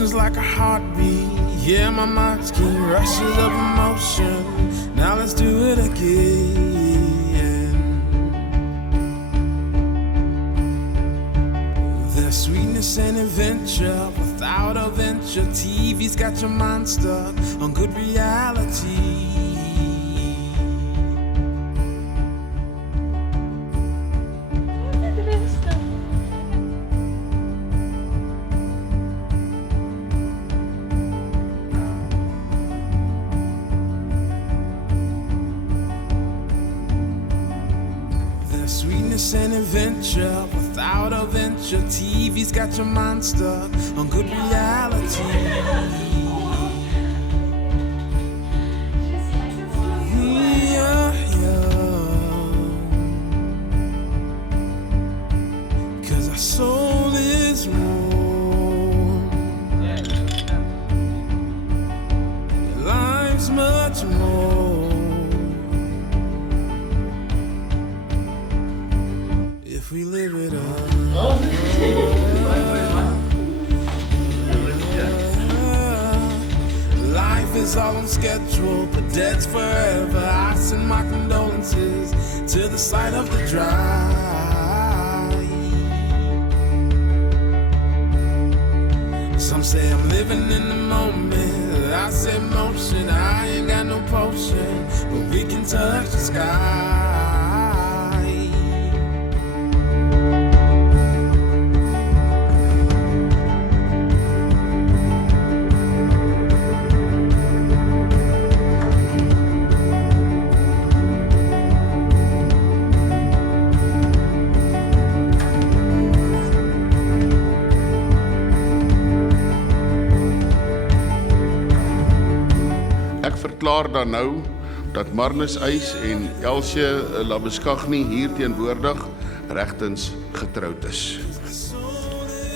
just like a heartbeat. Yeah, my mind's keen, rushes of emotion. Now let's do it again. There's sweetness and adventure without a venture. TV's got your mind stuck on good reality. Sweetness and adventure without a venture. TV's got your mind stuck on good reality. Yeah, yeah. 'Cause our soul is warm. Life's much more. We live it up. Life is all on schedule, but dead's forever. I send my condolences to the side of the drive. Some say I'm living in the moment. I say motion, I ain't got no potion, but we can touch the sky. Ek verklaar dan nou dat Marnus Eys en Elsje Labuschagne hier teenwoordig regtens getroud is.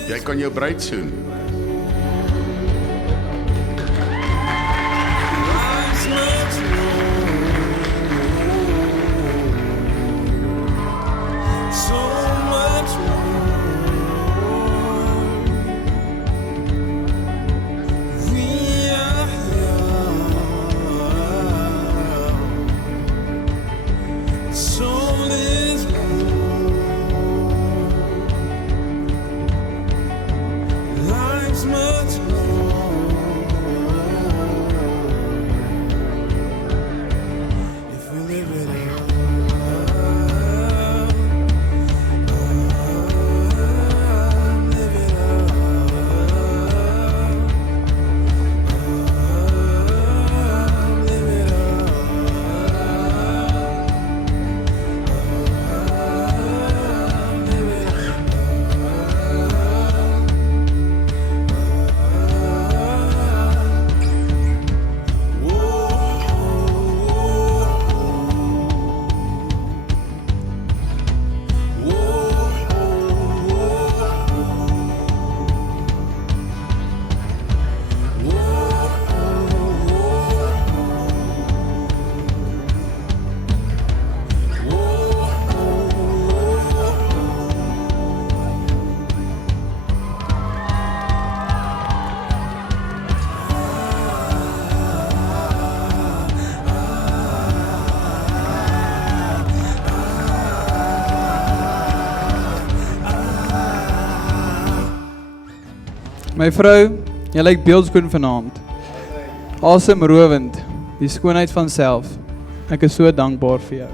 Jy kan jou bruid soen. My vrou, jy lyk beeldskoon vanaand. Asemrowend, die skoonheid van self. Ek is so dankbaar vir jou.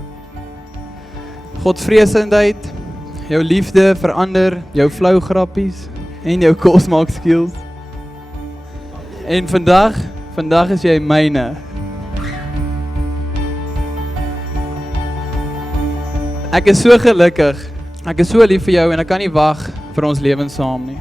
Godvreesendheid, jou liefde verander, jou flou grappies en jou kosmaak skills. En vandag is jy myne. Ek is so gelukkig. Ek is so lief vir jou en ek kan nie wag vir ons lewens saam nie.